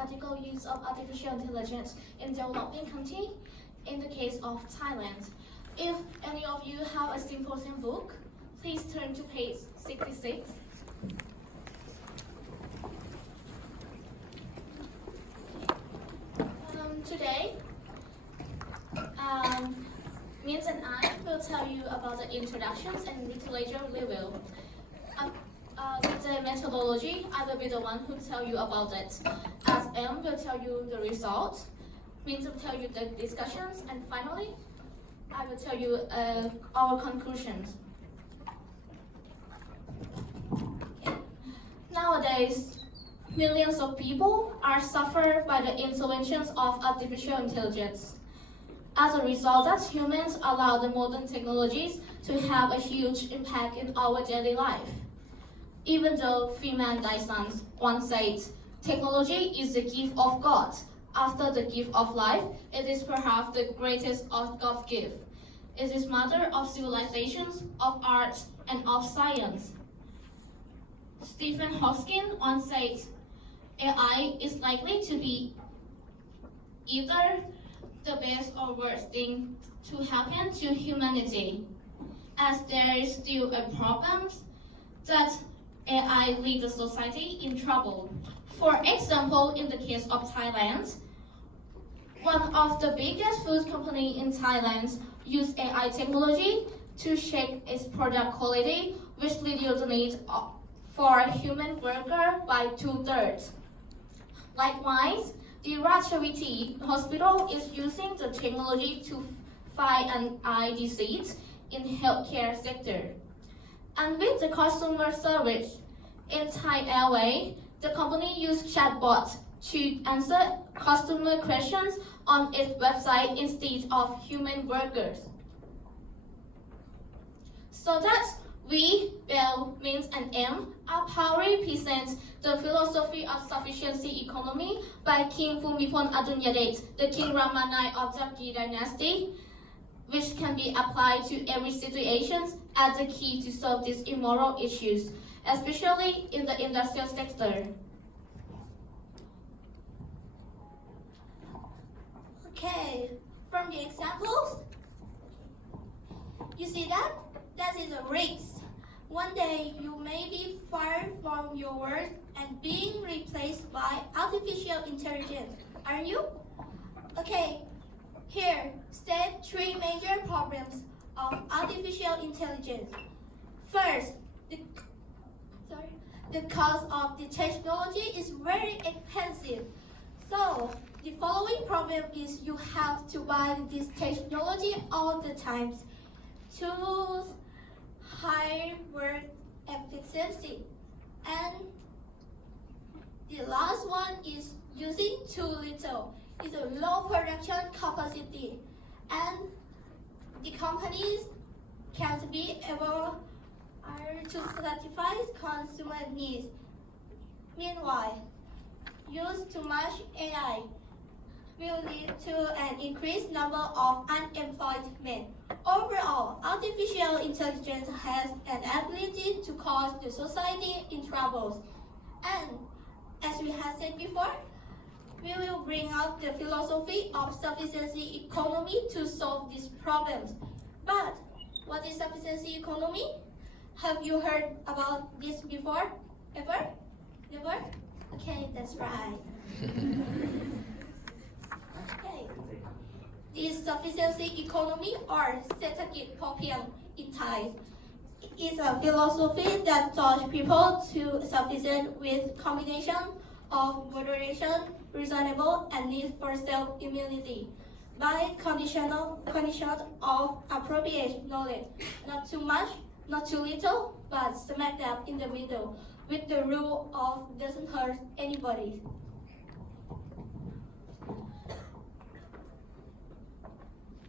ethical use of artificial intelligence in developing countries, in the case of Thailand. If any of you have a SYMPOSIUM book, please turn to page 66. Today, Mint and I will tell you about the introductions and literature review. With the methodology, I will be the one who tell you about it. As M will tell you the results, Mint will tell you the discussions, and finally, I will tell you our conclusions. Okay. Nowadays, millions of people are suffered by the interventions of artificial intelligence. As a result, that humans allow the modern technologies to have a huge impact in our daily life. Even though Freeman Dyson once said, technology is the gift of God. After the gift of life, it is perhaps the greatest of God's gift. It is mother of civilizations, of art, and of science. Stephen Hawking once said, AI is likely to be either the best or worst thing to happen to humanity, as there is still a problem that AI leads the society in trouble. For example, in the case of Thailand, one of the biggest food companies in Thailand used AI technology to check its product quality, which reduced the need for a human worker by 2/3. Likewise, the Ratchaviti Hospital is using the technology to fight an eye disease in healthcare sector. And with the customer service, in Thai Airways, the company used chatbots to answer customer questions on its website instead of human workers. So that we, Bell, Mint, and M are proudly present the philosophy of sufficiency economy by King Bhumibol Adulyadej, the King Rama IX of Jaggi dynasty, which can be applied to every situation as the key to solve these immoral issues, especially in the industrial sector. Okay, from the examples, you see that is a risk. One day you may be fired from your work and being replaced by artificial intelligence, aren't you? Okay, here state 3 major problems of artificial intelligence. First, the cost of the technology is very expensive. So, the following problem is you have to buy this technology all the time to high work efficiency. And the last one is using too little. It's a low production capacity. And the companies can't be able to satisfy consumer needs. Meanwhile, use too much AI will lead to an increased number of unemployed men. Overall, artificial intelligence has an ability to cause the society in troubles. And as we have said before, we will bring up the philosophy of sufficiency economy to solve these problems. But what is sufficiency economy? Have you heard about this before? Ever? Never? Okay, that's right. Okay. This sufficiency economy or Satit Prasarnmit in Thai is a philosophy that taught people to sufficient with combination of moderation, reasonable, and need for self-immunity by condition of appropriate knowledge. Not too much, not too little, but smack dab in the middle with the rule of doesn't hurt anybody.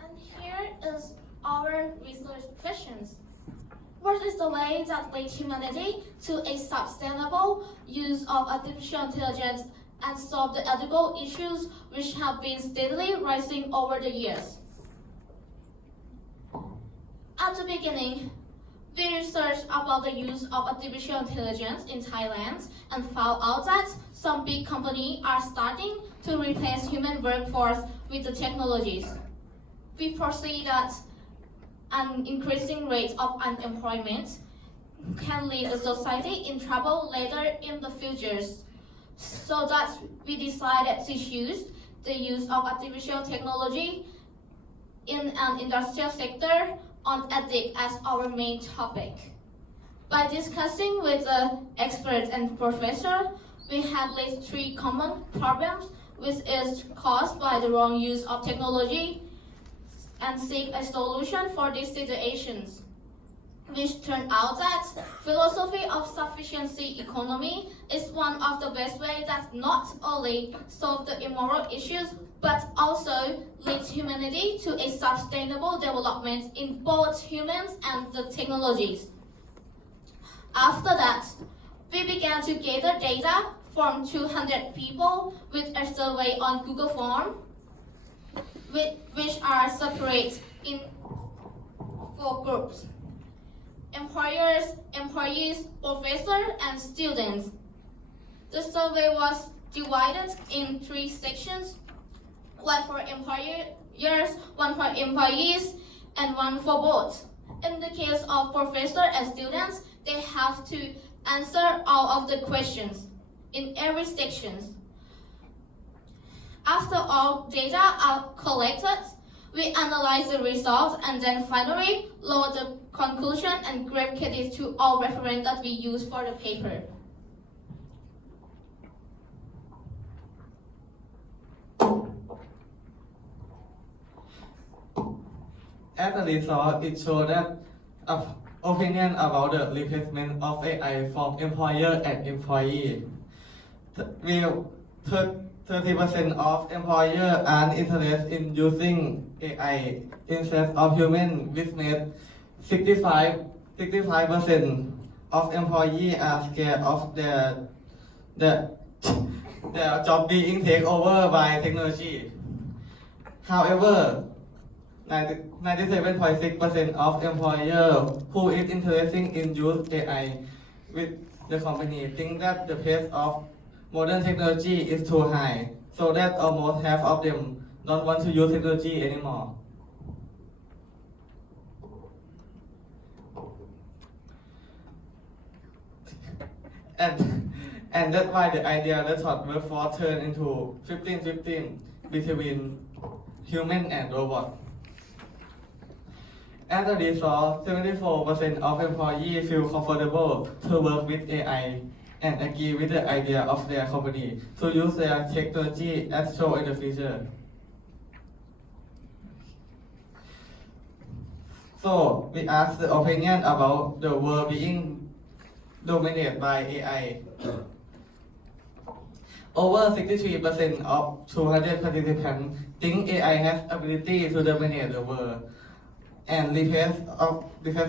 And here is our research questions. What is the way that leads humanity to a sustainable use of artificial intelligence and solve the ethical issues which have been steadily rising over the years? At the beginning, We researched about the use of artificial intelligence in Thailand and found out that some big companies are starting to replace human workforce with the technologies. We foresee that an increasing rate of unemployment can lead the society in trouble later in the futures. So that we decided to choose the use of artificial technology in an industrial sector on ethics as our main topic. By discussing with the experts and professors, we had listed 3 common problems which is caused by the wrong use of technology and seek a solution for these situations, which turned out that philosophy of sufficiency economy is one of the best ways that not only solve the immoral issues but also leads humanity to a sustainable development in both humans and the technologies. After that, we began to gather data from 200 people with a survey on Google Form, which are separate in 4 groups: employers, employees, professors, and students. The survey was divided in 3 sections: 1 for employers, 1 for employees, and 1 for both. In the case of professors and students, they have to answer all of the questions in every section. After all data are collected, we analyze the results and then finally load the conclusion and give credit to all reference that we use for the paper. As a result, it showed that opinion about the replacement of AI from employer and employee. 30% of employers are interested in using AI instead of human, which made 65% of employees are scared of their job being taken over by technology. However, 97.6% of employers who is interested in use AI with the company think that the pace of modern technology is too high, so that almost half of them don't want to use technology anymore. And that's why the idea that thought workforce turned into 15-15 between human and robot. As a result, 74% of employees feel comfortable to work with AI and agree with the idea of their company to use their technology as shown in the future. So, we asked the opinion about the world being dominated by AI. Over 63% of 200 participants think AI has ability to dominate the world and replace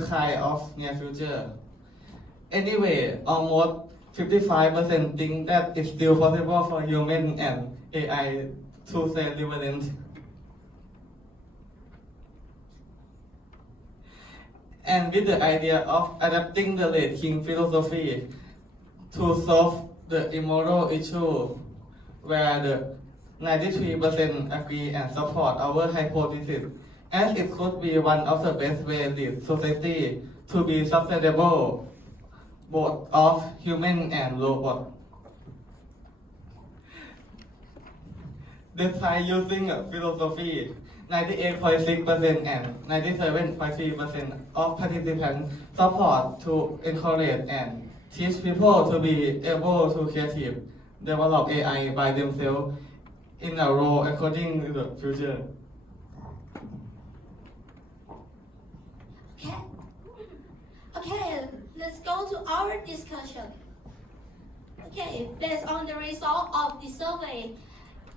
kind of near future. Anyway, almost 55% think that it's still possible for human and AI to stay relevant. And with the idea of adapting the late king philosophy to solve the immoral issue, where the 93% agree and support our hypothesis, as it could be one of the best ways lead society to be sustainable, both of human and robot. Despite using philosophy, 98.6% and 97.3% of participants support to encourage and teach people to be able to creative, develop AI by themselves in a role according to the future. Okay, let's go to our discussion. Okay, based on the result of the survey,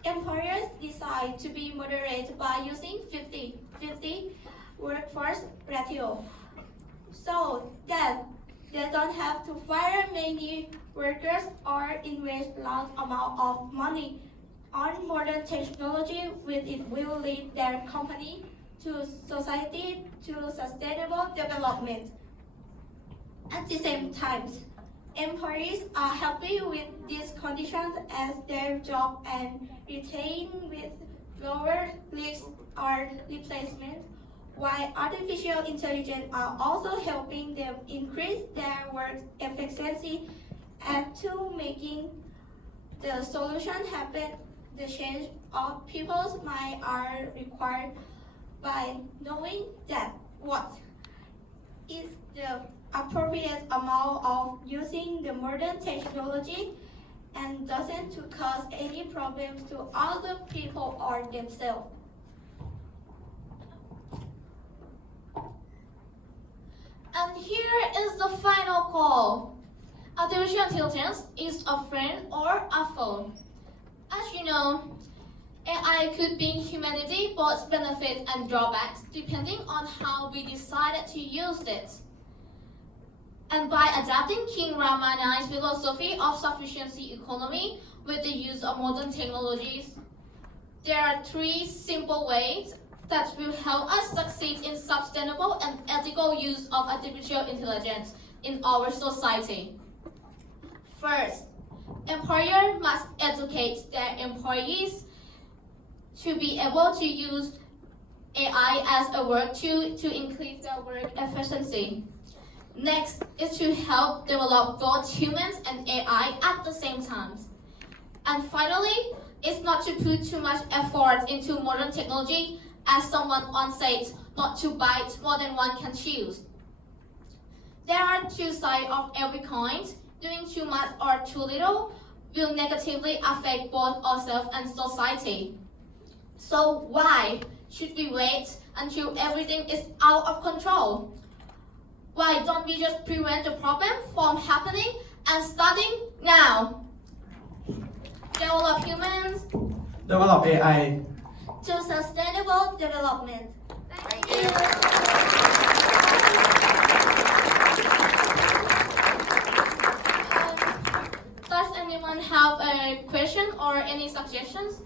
employers decide to be moderate by using 50-50 workforce ratio, so that they don't have to fire many workers or invest large amount of money on modern technology, which it will lead their company to society to sustainable development. At the same time, employees are happy with these conditions as their job and retain with lower risks or replacement, while artificial intelligence are also helping them increase their work efficiency and to making the solution happen. The change of people's mind are required by knowing that what is the appropriate amount of using the modern technology and doesn't to cause any problems to other people or themselves. And here is the final call. Artificial intelligence is a friend or a foe. As you know, AI could bring humanity both benefits and drawbacks depending on how we decided to use it. And by adapting King Ramanai's philosophy of sufficiency economy with the use of modern technologies, there are 3 simple ways that will help us succeed in sustainable and ethical use of artificial intelligence in our society. First, employers must educate their employees to be able to use AI as a work tool to increase their work efficiency. Next is to help develop both humans and AI at the same time. And finally, is not to put too much effort into modern technology, as someone once said, not to bite more than one can chew. There are 2 sides of every coin. Doing too much or too little will negatively affect both ourselves and society. So why should we wait until everything is out of control? Why don't we just prevent the problem from happening and starting now? Develop humans. Develop AI. To sustainable development. Thank you. Does anyone have a question or any suggestions?